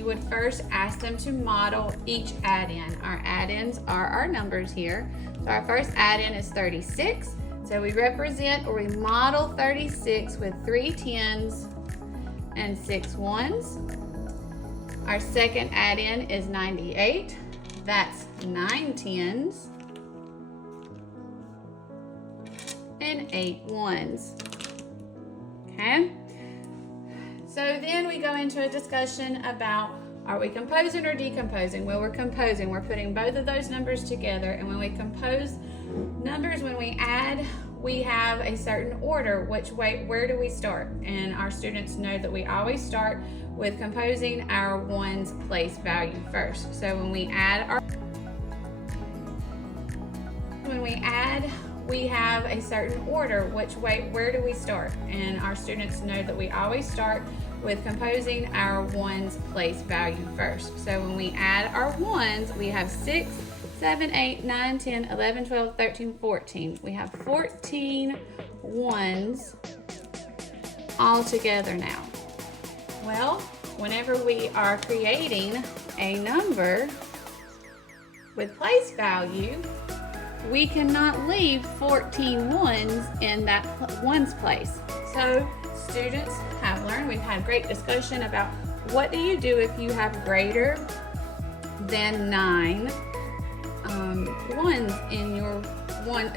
we would first ask them to model each add-in. Our add-ins are our numbers here. So our first add-in is 36. So we represent or we model 36 with 3 10s and 6 1s. Our second add-in is 98. That's 9 10s and 8 1s. Okay? So then we go into a discussion about, are we composing or decomposing? Well, we're composing. We're putting both of those numbers together, and when we compose numbers, when we add, we have a certain order. Where do we start? And our students know that we always start with composing our ones place value first. So when we add, we have a certain order. Where do we start? And our students know that we always start with composing our ones place value first. So when we add our ones, we have 6, 7, 8, 9, 10, 11, 12, 13, 14. We have 14 ones all together now. Well, whenever we are creating a number with place value, we cannot leave 14 ones in that ones place. So students have learned, we've had great discussion about what do you do if you have greater than 9 ones in your one.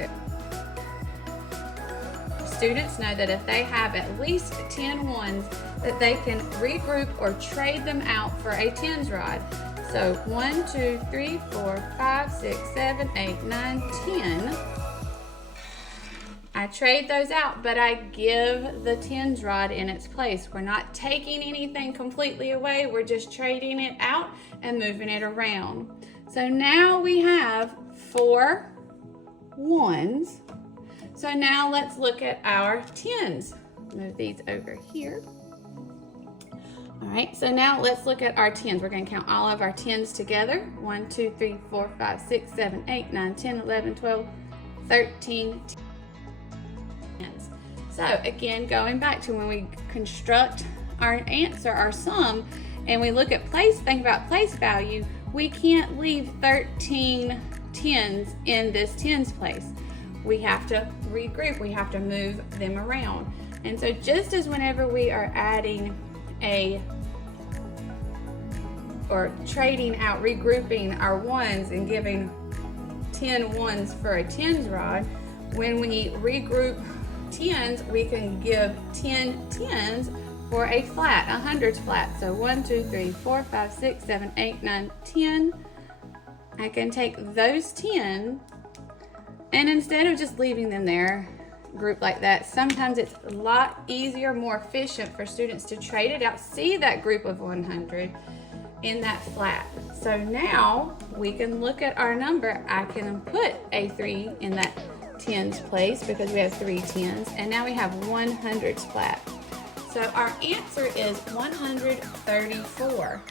Students know that if they have at least 10 ones, that they can regroup or trade them out for a tens rod. So 1, 2, 3, 4, 5, 6, 7, 8, 9, 10. I trade those out, but I give the tens rod in its place. We're not taking anything completely away. We're just trading it out and moving it around. So now we have 4 ones. So now let's look at our tens. Move these over here. All right, so now let's look at our tens. We're going to count all of our tens together. 1, 2, 3, 4, 5, 6, 7, 8, 9, 10, 11, 12, 13 tens. So again, going back to when we construct our answer, our sum, and we look at think about place value, we can't leave 13 tens in this tens place. We have to regroup, we have to move them around. And so just as whenever we are adding or trading out, regrouping our ones and giving 10 ones for a tens rod, when we regroup tens, we can give 10 tens for a flat, a hundreds flat. So 1, 2, 3, 4, 5, 6, 7, 8, 9, 10. I can take those 10, and instead of just leaving them there, group like that, sometimes it's a lot easier, more efficient for students to trade it out, see that group of 100 in that flat. So now we can look at our number. I can put a 3 in that tens place because we have 3 tens, and now we have 100s flat. So our answer is 134.